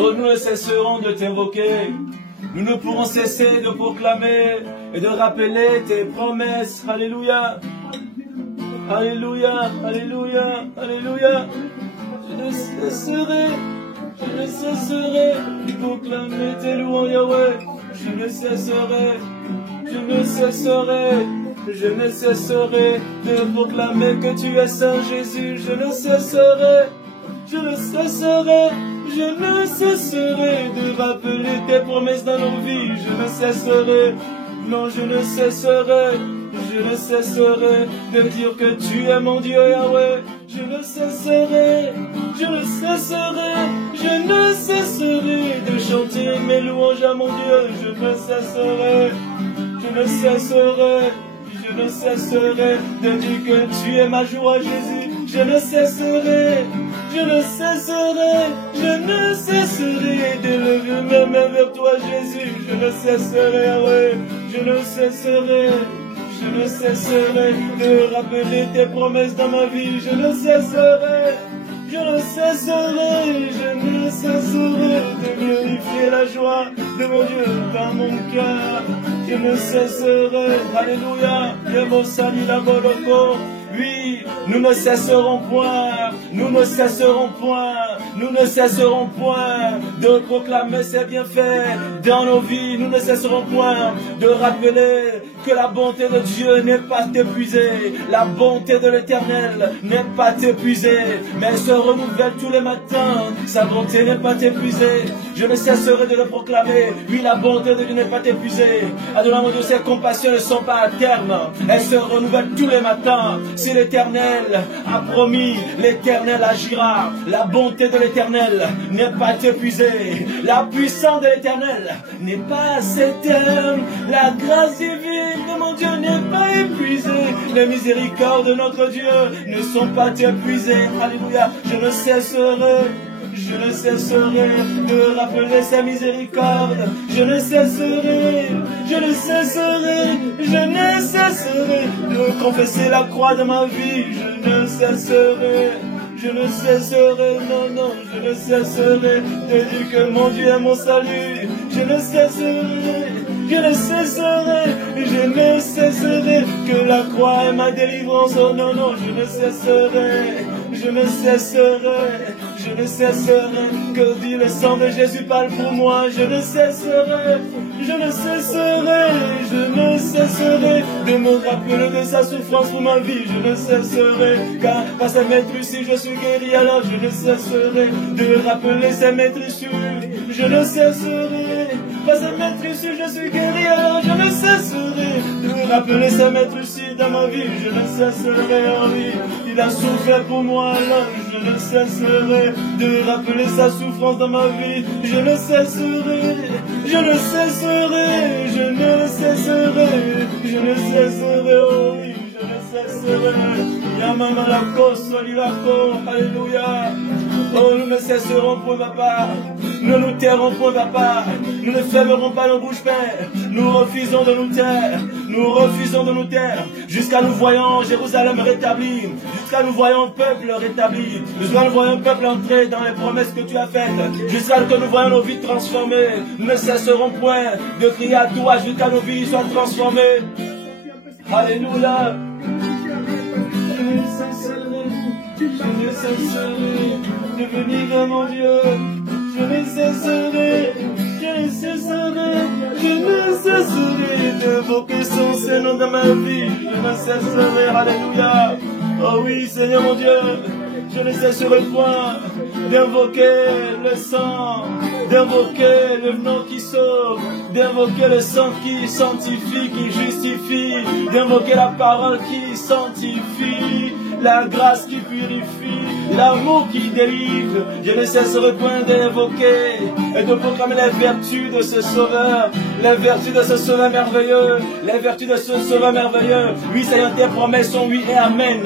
Oh, nous ne cesserons de t'invoquer. Nous ne pourrons cesser de proclamer et de rappeler tes promesses. Alléluia. Alléluia, alléluia, alléluia. Je ne cesserai de proclamer tes louanges, Yahweh. Je ne cesserai de proclamer que tu es Saint Jésus. Je ne cesserai de rappeler tes promesses dans nos vies. Je ne cesserai de dire que tu es mon Dieu, Yahweh. Je ne cesserai de chanter mes louanges à mon Dieu. Je ne cesserai de dire que tu es ma joie, Jésus. Je ne cesserai de lever mes mains vers toi, Jésus. Je ne cesserai, Yahweh. Je ne cesserai de rappeler tes promesses dans ma vie. Je ne cesserai de glorifier la joie de mon Dieu dans mon cœur. Je ne cesserai, alléluia, oui, nous ne cesserons point de proclamer ses bienfaits dans nos vies. Nous ne cesserons point de rappeler que la bonté de Dieu n'est pas épuisée. La bonté de l'Éternel n'est pas épuisée, mais elle se renouvelle tous les matins. Sa bonté n'est pas épuisée. Je ne cesserai de le proclamer. Oui, la bonté de Dieu n'est pas épuisée. Adonai, mon Dieu, ses compassions ne sont pas à terme. Elles se renouvellent tous les matins. Si l'Éternel a promis, l'Éternel agira. La bonté de l'Éternel n'est pas épuisée. La puissance de l'Éternel n'est pas éteinte. La grâce divine de mon Dieu n'est pas épuisée. Les miséricordes de notre Dieu ne sont pas épuisées. Alléluia. Je ne cesserai de rappeler sa miséricorde. Je ne cesserai de confesser la croix de ma vie. Je ne cesserai de dire que mon Dieu est mon salut. Je ne cesserai que la croix est ma délivrance. Oh non, non, je ne cesserai que dit le sang de Jésus parle pour moi. Je ne cesserai de me rappeler de sa souffrance pour ma vie. Je ne cesserai, car par sa maîtrise je suis guéri. Alors je ne cesserai de rappeler sa maîtrise. Je ne cesserai, par sa maîtrise je suis guéri. Alors je ne cesserai de rappeler sa maîtrise dans ma vie. Je ne cesserai en lui. Il a souffert pour moi. Alors je ne cesserai de rappeler sa souffrance dans ma vie. Je ne cesserai, oh oui, je ne cesserai. Yamama la cause, alléluia. Oh, nous ne cesserons point, papa. Nous ne nous tairons point, papa. Nous ne fermerons pas nos bouches, Père. Nous refusons de nous taire. Jusqu'à nous voyant Jérusalem rétablie. Jusqu'à nous voyant peuple rétabli. Jusqu'à nous voyant peuple entrer dans les promesses que tu as faites. Jusqu'à ce que nous voyons nos vies transformées. Nous ne cesserons point de crier à toi jusqu'à nos vies soient transformées. Alléluia. Je ne cesserai de venir vers mon Dieu. Je ne cesserai d'évoquer son Seigneur dans ma vie. Je ne cesserai, alléluia. Oh oui, Seigneur mon Dieu, je ne cesserai point d'invoquer le sang, d'invoquer le nom qui sauve, d'invoquer le sang qui sanctifie, qui justifie, d'invoquer la parole qui sanctifie, la grâce qui purifie, l'amour qui délivre. Je ne cesserai point d'invoquer et de proclamer les vertus de ce Sauveur, les vertus de ce sauveur merveilleux, les vertus de ce sauveur merveilleux. Oui, Seigneur, tes promesses sont oui et amen.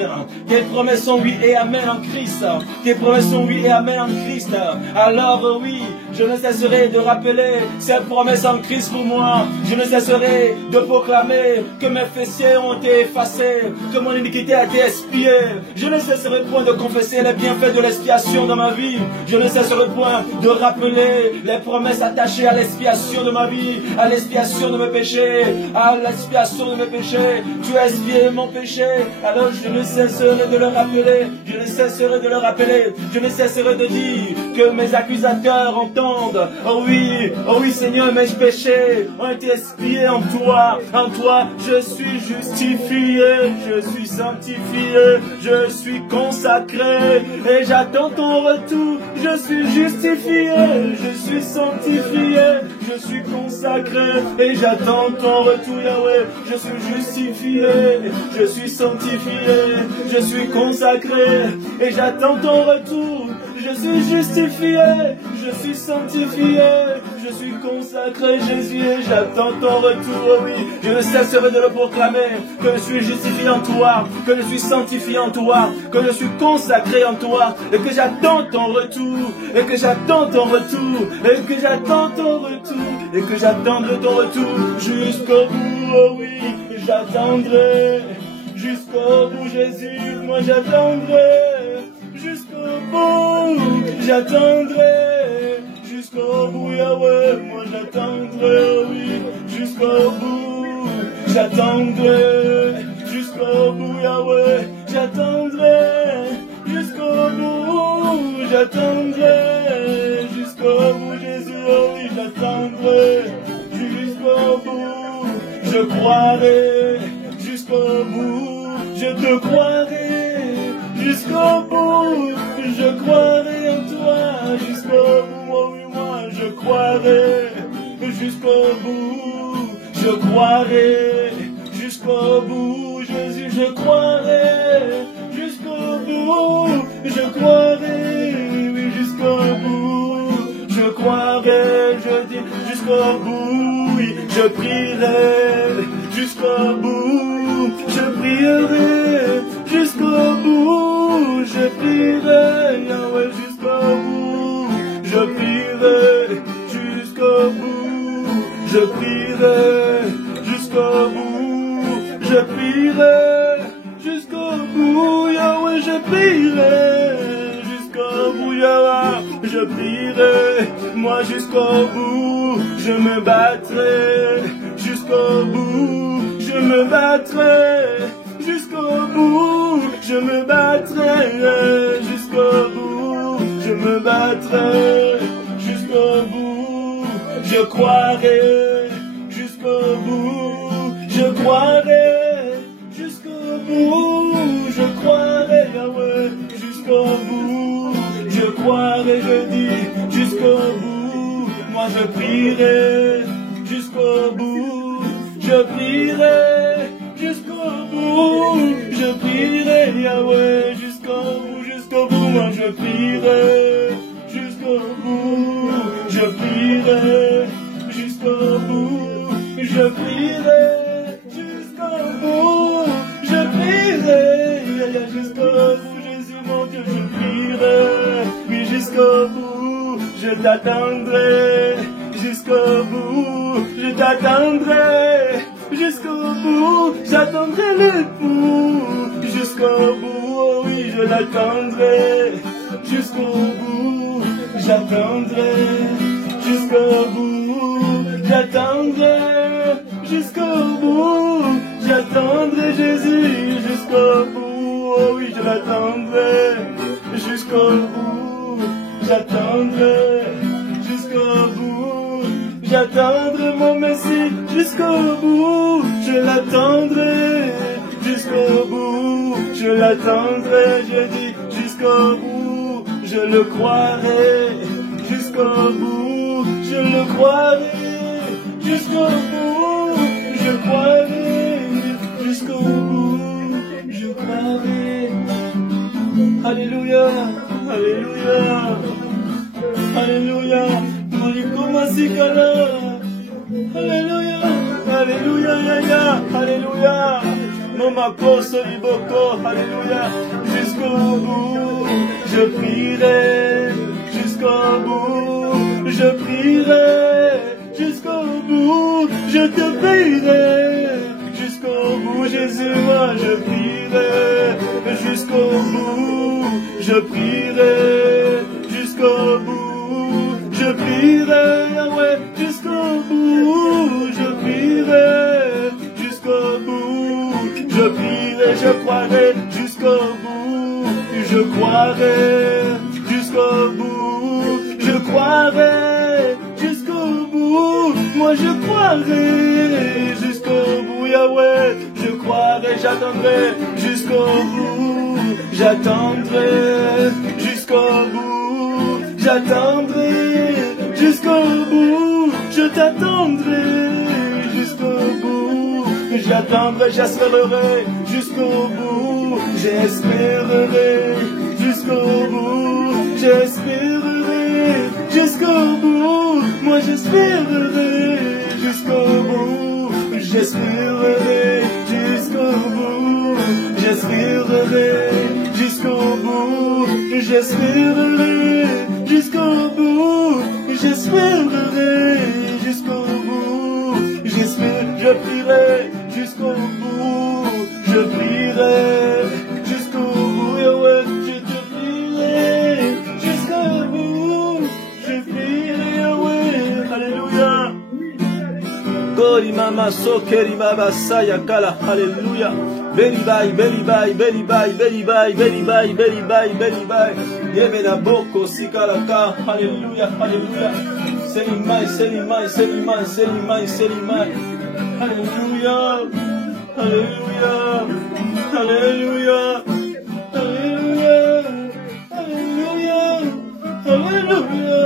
Tes promesses sont oui et amen en Christ. Tes promesses sont oui et amen en Christ. Alors oui, je ne cesserai de rappeler ces promesses en Christ pour moi. Je ne cesserai de proclamer que mes fessiers ont été effacés, que mon iniquité a été expiée. Je ne cesserai point de confesser les bienfaits de l'expiation dans ma vie. Je ne cesserai point de rappeler les promesses attachées à l'expiation de ma vie, à l'expiation de mes péchés, à l'expiation de mes péchés. Tu as expié mon péché, alors je ne cesserai de le rappeler. Je ne cesserai de le rappeler. Je ne cesserai de dire que mes accusateurs entendent. Oh oui Seigneur, mes péchés ont été expiés en toi. En toi, je suis justifié, je suis sanctifié, je suis consacré et j'attends ton retour. Je suis justifié, je suis sanctifié, je suis consacré et j'attends ton retour, Yahweh. Je suis justifié, je suis sanctifié, je suis consacré et j'attends ton retour. Je suis justifié, je suis sanctifié, je suis consacré, Jésus, et j'attends ton retour, oh oui. Je ne cesserai de le proclamer, que je suis justifié en toi, que je suis sanctifié en toi, que je suis consacré en toi, et que j'attends ton retour, et que j'attends ton retour, et que j'attends ton retour, et que j'attendrai ton retour jusqu'au bout, oh oui, j'attendrai jusqu'au bout, Jésus, moi j'attendrai jusqu'au bout, j'attendrai jusqu'au bout, Yahweh, moi j'attendrai, oui, jusqu'au bout, j'attendrai jusqu'au bout, Yahweh, j'attendrai jusqu'au bout, j'attendrai jusqu'au bout, Jésus, oh oui, j'attendrai jusqu'au bout, je croirai jusqu'au bout, je te croirai jusqu'au bout, je croirai en toi, jusqu'au bout, oh oui, moi je croirai jusqu'au bout, je croirai jusqu'au bout, Jésus, je croirai jusqu'au bout, je croirai, oui, jusqu'au bout, je croirai, je dis jusqu'au bout, oui, je prierai jusqu'au bout, je prierai jusqu'au bout, je prierai, Yahweh, jusqu'au bout, je prierai jusqu'au bout, je prierai jusqu'au bout, je prierai jusqu'au bout, Yahweh, je prierai jusqu'au bout, Yahweh, je prierai, moi jusqu'au bout, je me battrai jusqu'au bout, je me battrai jusqu'au bout, je me battrai jusqu'au bout, je me battrai jusqu'au bout, je croirai jusqu'au bout, je croirai jusqu'au bout, je croirai, Yahweh, jusqu'au bout, je croirai, je dis jusqu'au bout, moi je prierai jusqu'au bout, je prierai jusqu'au bout, je prierai, Yahweh, jusqu'au bout, moi je prierai jusqu'au bout, je prierai jusqu'au bout, je prierai jusqu'au bout, je prierai jusqu'au bout, Jésus mon Dieu, je prierai, oui, jusqu'au bout, je t'attendrai jusqu'au bout, je t'attendrai jusqu'au bout, j'attendrai l'époux jusqu'au bout, oh oui, je l'attendrai jusqu'au bout, j'attendrai jusqu'au bout, j'attendrai jusqu'au bout, j'attendrai Jésus jusqu'au bout, oh oui, je l'attendrai jusqu'au bout, j'attendrai jusqu'au bout, j'attendrai mon Messie jusqu'au bout, je l'attendrai jusqu'au bout, je l'attendrai, je dis jusqu'au bout, je le croirai jusqu'au bout, je le croirai jusqu'au bout, je croirai jusqu'au bout, je croirai. Alléluia, alléluia, alléluia. Mariko Masikala, Alléluia, Alléluia, Alléluia. Mama Koso Liboko, Alléluia. Jusqu'au bout, je prierai. Jusqu'au bout, je prierai. Jusqu'au bout, je te paierai. Jusqu'au bout, Jésus, moi je prierai. Jusqu'au bout, je prierai. Jusqu'au bout, je prierai. Yahweh, jusqu'au bout, je prierai. Jusqu'au bout, je prierai, je croirai. Jusqu'au bout, je croirai. Jusqu'au bout, je croirai. Jusqu'au bout, moi je croirai. Jusqu'au bout, Yahweh, je croirai, j'attendrai. Jusqu'au bout, j'attendrai. Jusqu'au bout, j'attendrai. Jusqu'au bout, je t'attendrai. Jusqu'au bout, j'attendrai, j'espérerai. Jusqu'au bout, j'espérerai. Jusqu'au bout, j'espérerai. Jusqu'au bout, moi j'espérerai. Jusqu'au bout, j'espérerai. Jusqu'au bout, j'espérerai. Jusqu'au bout, j'espérerai. Jusqu'au bout, j'espérerai. Jusqu'au bout, j'espère, je prierai. Jusqu'au bout, je prierai. Jusqu'au bout, Yahweh, je te prierai. Jusqu'au bout, je prierai, Yahweh. Alléluia. Gori mama sokeri baba saya kala. Alléluia. Beli bye, beli bye, beli bye, beli bye, beli bye, beli bye, beli bye. Yevena boko sikalaka. Alléluia, alléluia. Selimai, selimai, selimai, selimai, selimai. Alléluia, alléluia, alléluia, alléluia, alléluia, alléluia,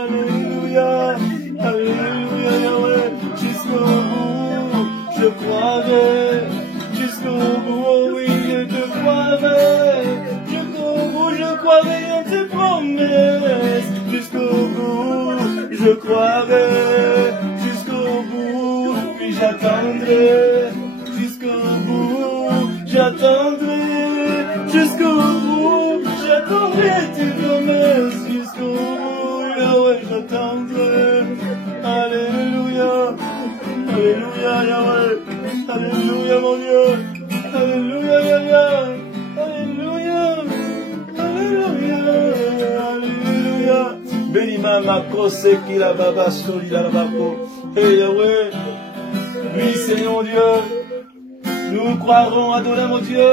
alléluia, alléluia, Yahweh. Jusqu'au bout, je croirai. Jusqu'au bout, oui, je te croirai. Jusqu'au bout, je croirai à tes promesses. Jusqu'au bout, je croirai. Jusqu'au bout, puis j'attendrai. Jusqu'au bout, j'attendrai. Jusqu'au bout, j'attendrai tes promesses. Jusqu'au bout, Yahweh, j'attendrai. Alléluia. Alléluia, Yahweh. Alléluia, mon Dieu. Alléluia, Yahweh. Alléluia. Alléluia. Alléluia. Béni mama kose ki la baba soli la bako. Hey Yahweh. Oui, Seigneur Dieu. Nous croirons à donner, mon Dieu.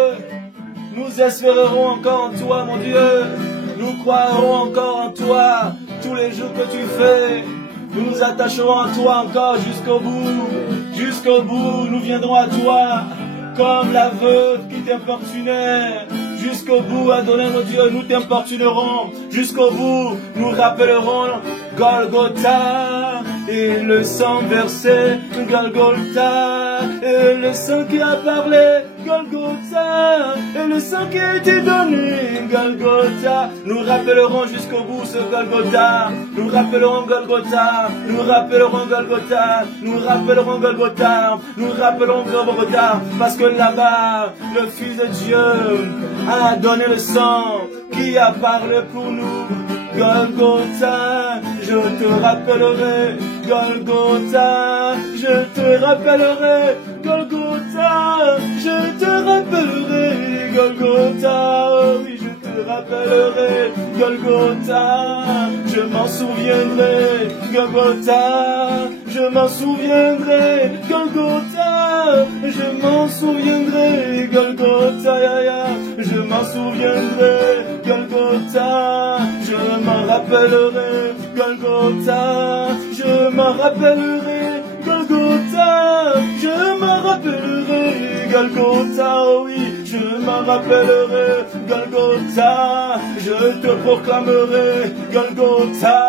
Nous espérerons encore en toi, mon Dieu. Nous croirons encore en toi tous les jours que tu fais. Nous nous attacherons à toi encore jusqu'au bout. Jusqu'au bout, nous viendrons à toi comme la veuve qui t'importunait. Jusqu'au bout, Adonai, mon Dieu, nous t'importunerons. Jusqu'au bout, nous rappellerons Golgotha et le sang versé, Golgotha et le sang qui a parlé, Golgotha et le sang qui a été donné, Golgotha. Nous rappellerons jusqu'au bout ce Golgotha. Nous rappellerons Golgotha. Nous rappellerons Golgotha. Nous rappellerons Golgotha. Nous rappellerons Golgotha. Parce que là-bas, le Fils de Dieu a donné le sang qui a parlé pour nous. Golgotha, je te rappellerai. Golgotha, je te rappellerai. Golgotha, je te rappellerai. Golgotha, oui, je te rappellerai. Golgotha, je m'en souviendrai. Golgotha, je m'en souviendrai. Golgotha, je m'en souviendrai. Golgotha, ya, ya, je m'en souviendrai. Golgotha, je m'en rappellerai. Golgotha, je m'en rappellerai. Golgotha, je m'en rappellerai. Golgotha, oh oui, je m'en rappellerai. Golgotha, je te proclamerai. Golgotha,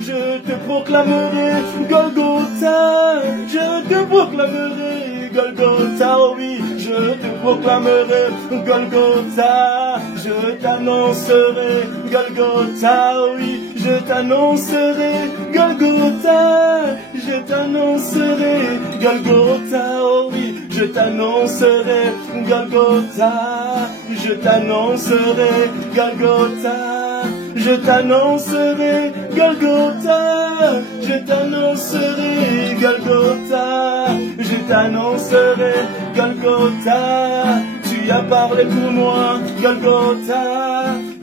je te proclamerai. Golgotha, je te proclamerai. Golgotha, oh oui, je te proclamerai. Golgotha, je t'annoncerai. Golgotha, oui, je t'annoncerai. Golgotha, je t'annoncerai Golgotha, oh oui, je t'annoncerai Golgotha, je t'annoncerai Golgotha, je t'annoncerai Golgotha, je t'annoncerai Golgotha, je t'annoncerai Golgotha, tu as parlé pour moi Golgotha,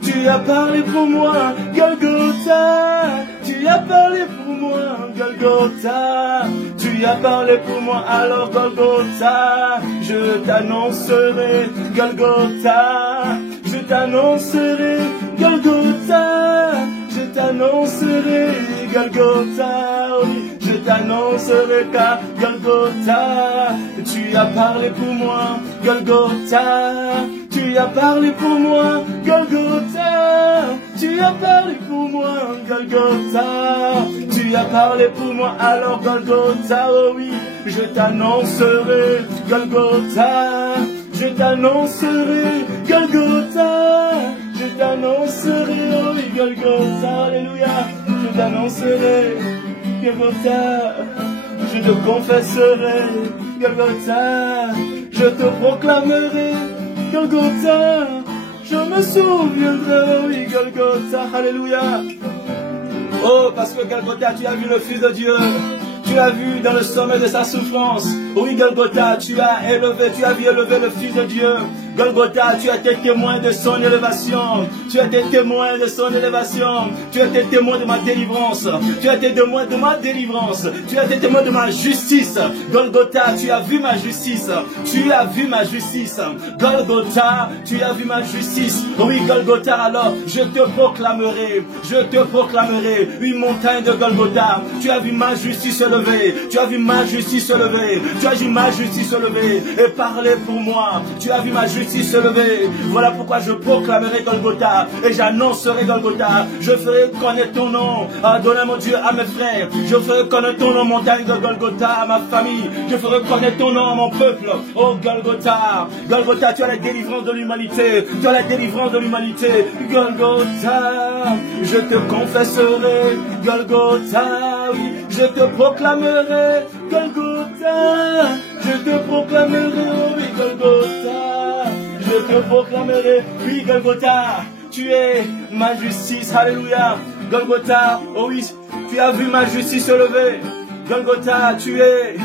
tu as parlé pour moi Golgotha, tu as parlé pour moi Golgotha, tu as parlé pour moi, alors Golgotha, je t'annoncerai Golgotha, je t'annoncerai Golgotha, je t'annoncerai Golgotha, oui, je t'annoncerai car Golgotha, tu as parlé pour moi Golgotha, tu as parlé pour moi Golgotha, tu as parlé pour moi Golgotha, tu as parlé pour moi, alors Golgotha, oh oui, je t'annoncerai Golgotha, je t'annoncerai Golgotha, je t'annoncerai, oh oui, Golgotha, alléluia, je t'annoncerai Golgotha, je te confesserai Golgotha, je te proclamerai Golgotha, je me souviendrai, oh oui, Golgotha, alléluia. Oh, parce que Golgotha, tu as vu le Fils de Dieu. Tu as vu dans le sommet de sa souffrance. Oui, Golgotha, tu as vu élever le Fils de Dieu. Golgotha, tu as été témoin de son élévation. Tu as été témoin de son élévation. Tu as été témoin de ma délivrance. Tu as été témoin de ma délivrance. Tu as été témoin de ma justice. Golgotha, tu as vu ma justice. Tu as vu ma justice. Golgotha, tu as vu ma justice. Oui, Golgotha, alors, je te proclamerai. Je te proclamerai. Oui, montagne de Golgotha, tu as vu ma justice se lever. Tu as vu ma justice se lever. Tu as vu ma justice se lever. Et parler pour moi. Tu as vu ma justice se lever. Voilà pourquoi je proclamerai Golgotha et j'annoncerai Golgotha. Je ferai connaître ton nom. Adonne mon Dieu à mes frères. Je ferai connaître ton nom, montagne de Golgotha, à ma famille. Je ferai connaître ton nom à mon peuple. Oh Golgotha, Golgotha, tu as la délivrance de l'humanité. Tu as la délivrance de l'humanité. Golgotha, je te confesserai Golgotha, oui, je te proclamerai Golgotha, je te proclamerai, oui, Golgotha, je te proclamerai, oui, Golgotha, tu es ma justice, alléluia. Golgotha, oh oui, tu as vu ma justice se lever. Golgotha, tu es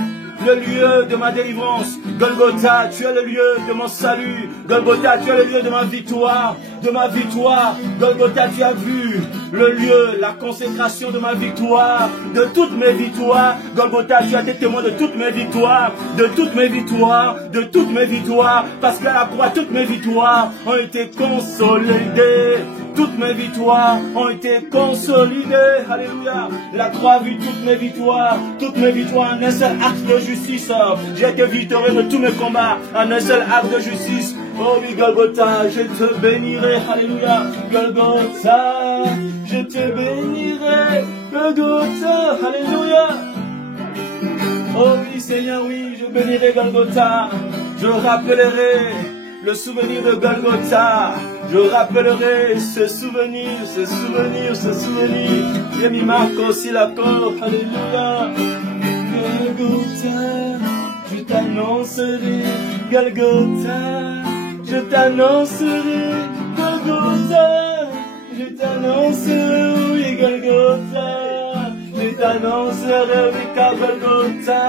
le lieu de ma délivrance. Golgotha, tu es le lieu de mon salut. Golgotha, tu es le lieu de ma victoire. De ma victoire. Golgotha, tu as vu le lieu, la consécration de ma victoire, de toutes mes victoires. Golgotha, tu as été témoin de toutes mes victoires, de toutes mes victoires, de toutes mes victoires. Parce qu'à la croix, toutes mes victoires ont été consolidées. Toutes mes victoires ont été consolidées. Alléluia. La croix a vu toutes mes victoires en un seul acte de justice. J'ai été victorieux de tous mes combats en un seul acte de justice. Oh oui, Golgotha, je te bénirai. Alléluia. Golgotha, je te bénirai. Golgotha, alléluia. Oh oui, Seigneur, oui, je bénirai Golgotha. Je rappellerai le souvenir de Golgotha. Je rappellerai ce souvenir, ce souvenir, ce souvenir. Et mi marque aussi la corde. Alléluia. Golgotha, je t'annoncerai. Golgotha, je t'annoncerai. Golgotha, je t'annoncerai. Oui, Golgotha, je t'annoncerai. Oui, car Golgotha,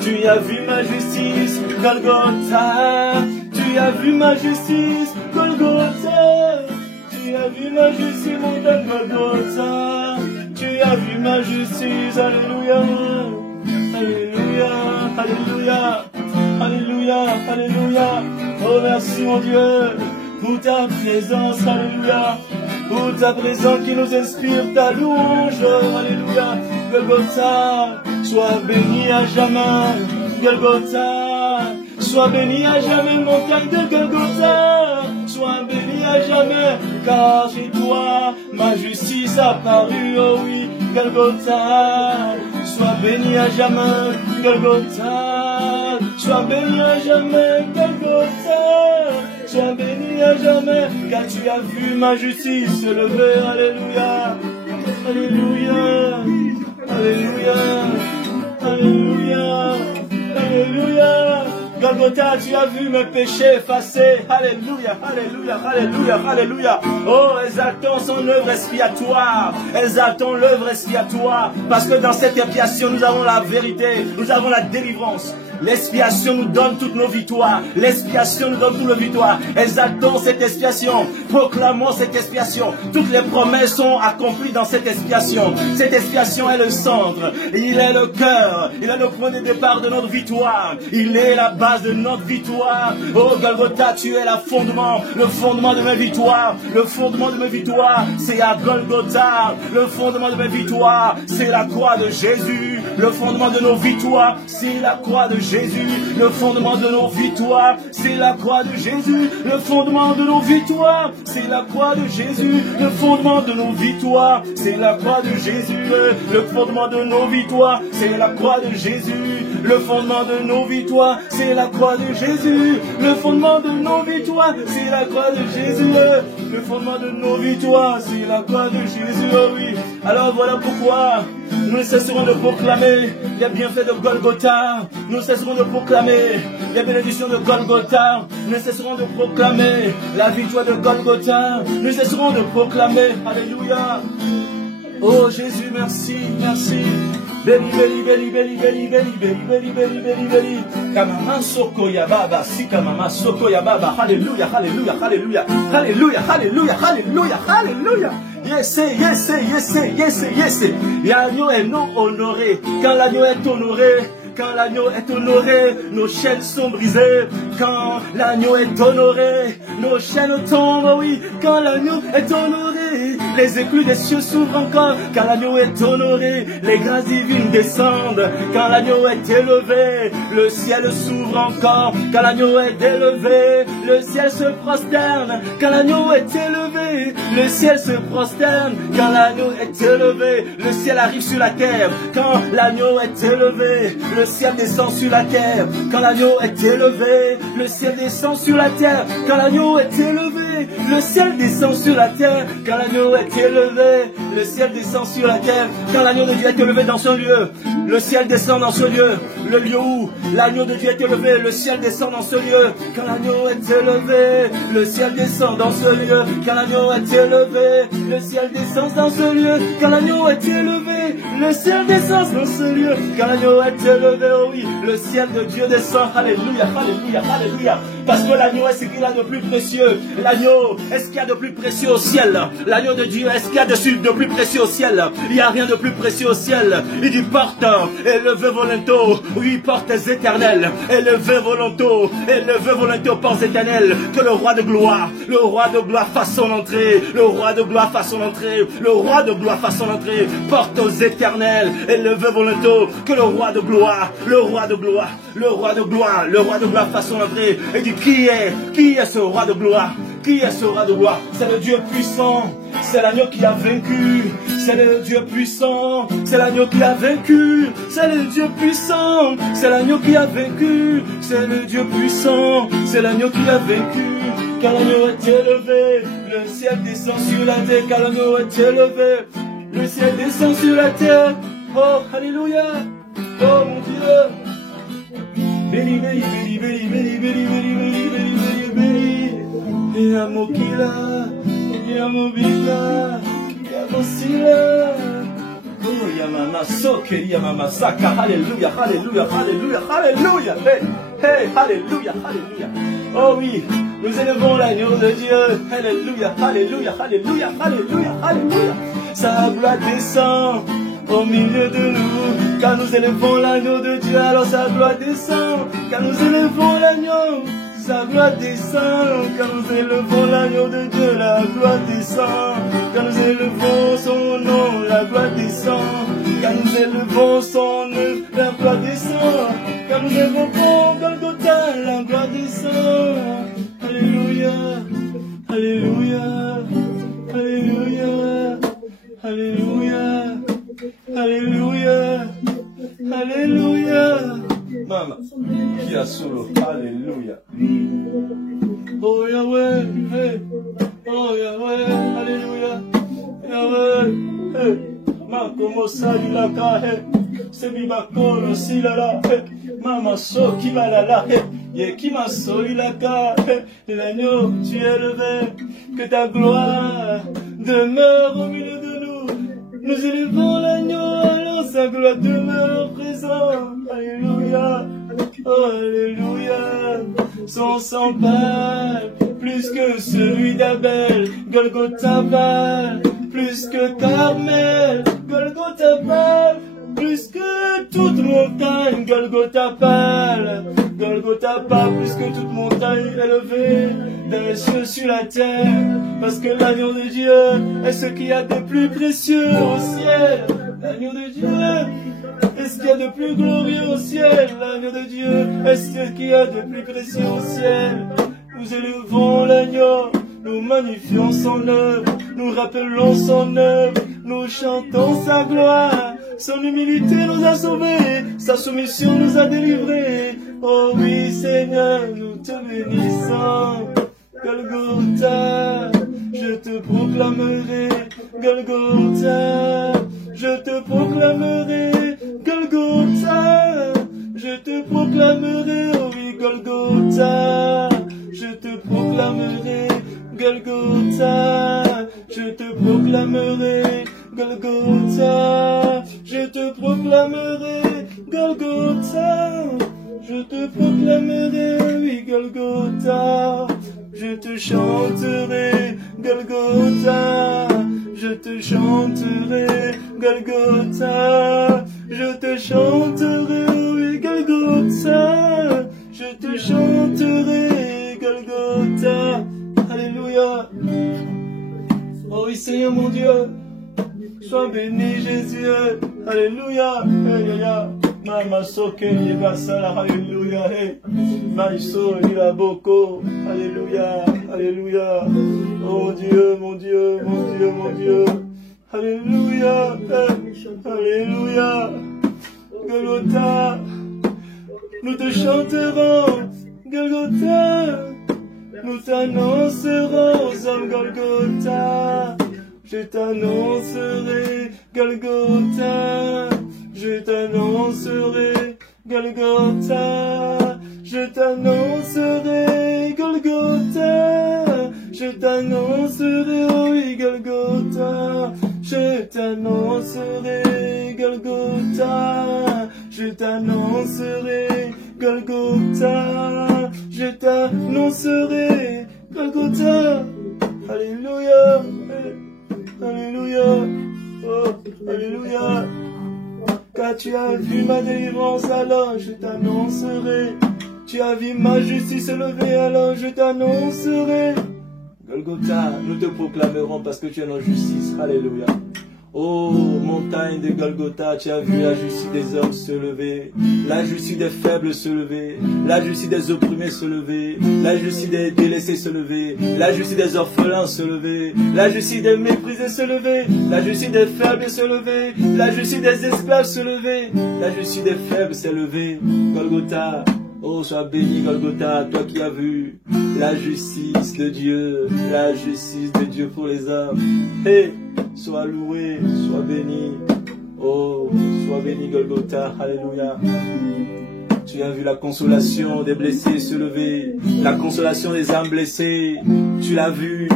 tu as vu ma justice. Golgotha, tu as vu ma justice. Golgotha, tu as vu ma justice, mon Dieu, Golgotha, tu as vu ma justice, alléluia, alléluia, alléluia, alléluia, alléluia, oh merci mon Dieu, pour ta présence, alléluia, pour ta présence qui nous inspire ta louange, alléluia, Golgotha, sois béni à jamais, Golgotha, sois béni à jamais, montagne de Golgotha. Sois béni à jamais, car chez toi, ma justice a paru, oh oui, Golgotha. Sois béni à jamais, Golgotha. Sois béni à jamais, Golgotha. Sois béni à jamais, car tu as vu ma justice se lever, alléluia. Alléluia, alléluia. Golgotha, tu as vu mes péchés effacés. Alléluia, alléluia, alléluia, alléluia. Oh, exaltons son œuvre expiatoire. Exaltons l'œuvre expiatoire. Parce que dans cette expiation, nous avons la vérité. Nous avons la délivrance. L'expiation nous donne toutes nos victoires. L'expiation nous donne toutes nos victoires. Exaltons cette expiation. Proclamons cette expiation. Toutes les promesses sont accomplies dans cette expiation. Cette expiation est le centre. Il est le cœur. Il est le point de départ de notre victoire. Il est la base de notre victoire. Oh Golgotha, tu es le fondement de mes victoires. Le fondement de mes victoires, c'est à Golgotha. Le fondement de mes victoires, c'est la croix de Jésus. Le fondement de nos victoires, c'est la croix de Jésus. Le fondement de nos victoires, c'est la croix de Jésus. Le fondement de nos victoires, c'est la croix de Jésus. Le fondement de nos victoires, c'est la croix de Jésus. Le fondement de nos victoires, c'est la croix de Jésus. Le fondement de nos victoires, c'est la croix de Jésus. Le fondement de nos victoires, c'est la croix de Jésus. Le fondement de nos victoires, c'est la croix de Jésus. Oh oui. Alors voilà pourquoi nous ne cesserons de proclamer les bienfaits de Golgotha. Nous ne cesserons de proclamer les bénédictions de Golgotha. Nous ne cesserons de proclamer la victoire de Golgotha. Nous ne cesserons de proclamer. Alléluia. Oh Jésus, merci, merci. Beli, beli, beli, beli, beli, beli, beli, beli, beli, beli, beli. Kamama soko ya baba, si kamama soko ya baba. Alléluia, alléluia, alléluia, alléluia, alléluia, alléluia, alléluia. Yes, yes, yes, yes, yes. L'agneau est non honoré. Quand l'agneau est honoré, quand l'agneau est honoré, nos chaînes sont brisées. Quand l'agneau est honoré, nos chaînes tombent, oui. Quand l'agneau est honoré, les écluses des cieux s'ouvrent encore. Quand l'agneau est honoré, les grâces divines descendent. Quand l'agneau est élevé, le ciel s'ouvre encore. Quand l'agneau est élevé, le ciel se prosterne. Quand l'agneau est élevé, le ciel se prosterne. Quand l'agneau est élevé, le ciel arrive sur la terre. Quand l'agneau est élevé, le ciel descend sur la terre. Quand l'agneau est élevé, le ciel descend sur la terre. Quand l'agneau est élevé, le ciel descend sur la terre. Quand l'agneau est élevé, le ciel descend sur la terre. Quand l'agneau de Dieu est élevé dans ce lieu, le ciel descend dans ce lieu. Le lieu où l'agneau de Dieu est élevé, le ciel descend dans ce lieu. Quand l'agneau est élevé, le ciel descend dans ce lieu. Quand l'agneau est élevé, le ciel descend dans ce lieu. Quand l'agneau est élevé, le ciel descend dans ce lieu. Quand l'agneau est élevé, oh oui, le ciel de Dieu descend. Alléluia, alléluia, alléluia. Parce que l'agneau est ce qu'il a de plus précieux. L'agneau est ce qu'il y a de plus précieux au ciel. L'agneau de Dieu est ce qu'il y a de plus précieux au ciel. Il n'y a rien de plus précieux au ciel. Il dit porte, élevez volonto. Oui, portes éternelles. Élevez volonto. Élevez volonto, portes éternelles. Que le roi de gloire fasse son entrée. Le roi de gloire fasse son entrée. Le roi de gloire fasse son entrée. Portes aux éternelles. Élevez volonto. Que le roi de gloire fasse son entrée. Et dit qui est ce roi de gloire? Qui est ce roi de gloire? C'est le Dieu puissant. C'est l'agneau qui a vaincu. C'est le Dieu puissant. C'est l'agneau qui a vaincu. C'est le Dieu puissant. C'est l'agneau qui a vaincu. C'est le Dieu puissant. C'est l'agneau qui a vaincu. Quand l'agneau est élevé, le ciel descend sur la terre. Quand l'agneau est élevé, le ciel descend sur la terre. Oh, alléluia. Oh, mon Dieu. Béni, béni, béni, béni, béni, béni, béni, béni, béni, béni, béni. Et à mon kila, et à mon bika, et à mon sila. Oh, yamama soke, yamama saka. Alléluia, alléluia, alléluia, alléluia. Hey, hey, alléluia, alléluia. Oh oui, nous élevons l'agneau de Dieu. Alléluia, alléluia, alléluia, alléluia, alléluia. Sa gloire descend au milieu de nous. Quand nous élevons l'agneau de Dieu, alors sa gloire descend. Quand nous élevons l'agneau, sa gloire descend. Quand nous élevons l'agneau de Dieu, la gloire descend. Quand nous élevons son nom, la gloire descend. Quand nous élevons son nom, la gloire descend. Quand nous élevons Golgotha, la gloire descend. Alléluia, alléluia, alléluia, alléluia, alléluia, alléluia. Mama, qui a solo, alléluia. Oh Yahweh, hey. Oh Yahweh, alléluia. Yahweh, hey. Ma como sali la kahe, se mi bakolo silala, hey. Mama so ki malala, hey. Yekimasoilaka, l'agneau, tu es élevé, que ta gloire demeure au milieu de nous. Nous élevons l'agneau, alors sa gloire demeure présente. Alléluia, oh, alléluia. Son sang parle plus que celui d'Abel. Golgotha parle plus que Carmel. Golgotha parle plus que toute montagne. Golgotha parle. Golgotha parle plus que toute montagne élevée des cieux sur la terre. Parce que l'agneau de Dieu est ce qu'il y a de plus précieux au ciel. L'agneau de Dieu est ce qu'il y a de plus glorieux au ciel. L'agneau de Dieu est ce qu'il y a de plus précieux au ciel. Nous élevons l'agneau, nous magnifions son œuvre, nous rappelons son œuvre, nous chantons sa gloire. Son humilité nous a sauvés, sa soumission nous a délivrés. Oh oui Seigneur, nous te bénissons. Golgotha, je te proclamerai. Golgotha, je te proclamerai. Golgotha, je te proclamerai. Oh oui Golgotha, je te proclamerai. Golgotha, je te proclamerai. Golgotha, je te proclamerai. Golgotha, je te proclamerai. Oui Golgotha, je te chanterai. Golgotha, je te chanterai. Golgotha, je te chanterai. Oui Golgotha, je te chanterai. Golgotha, alléluia. Oh oui Seigneur mon Dieu, sois béni Jésus. Alléluia. Alléluia. Mama soke yebasala. Alléluia. Maiso ilaboko. Alléluia. Alléluia. Oh Dieu, mon Dieu, mon Dieu, mon Dieu. Alléluia. Alléluia. Golgotha, nous te chanterons. Golgotha, nous t'annoncerons aux hommes. Golgotha, je t'annoncerai. Golgotha, je t'annoncerai. Golgotha, je t'annoncerai. Golgotha, je t'annoncerai. Oh oui Golgotha, je t'annoncerai. Golgotha, je t'annoncerai. Golgotha, je t'annoncerai. Golgotha, alléluia. Alléluia. Oh, alléluia. Car tu as vu ma délivrance, alors je t'annoncerai. Tu as vu ma justice élevée, alors je t'annoncerai. Golgotha, nous te proclamerons parce que tu es notre justice. Alléluia. Oh, montagne de Golgotha, tu as vu la justice des hommes se lever, la justice des faibles se lever, la justice des opprimés se lever, la justice des délaissés se lever, la justice des orphelins se lever, la justice des méprisés se lever, la justice des faibles se lever, la justice des esclaves se lever, la justice des faibles s'est levée. Golgotha, oh, sois béni Golgotha, toi qui as vu la justice de Dieu pour les hommes. Hey, sois loué, sois béni. Oh, sois béni Golgotha, alléluia. Tu as vu la consolation des blessés se lever, la consolation des âmes blessées. Tu l'as vu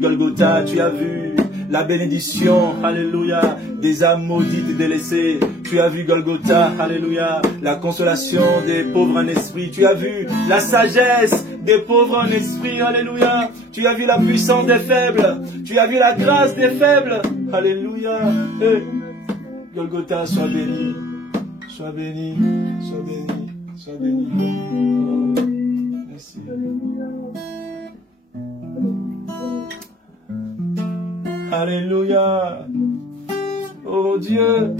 Golgotha, tu as vu la bénédiction, alléluia, des âmes maudites et délaissées. Tu as vu Golgotha, alléluia, la consolation des pauvres en esprit. Tu as vu la sagesse des pauvres en esprit, alléluia. Tu as vu la puissance des faibles. Tu as vu la grâce des faibles, alléluia. Hey. Golgotha, sois béni, sois béni, sois béni, sois béni. Oh, merci. Alléluia. Oh Dieu.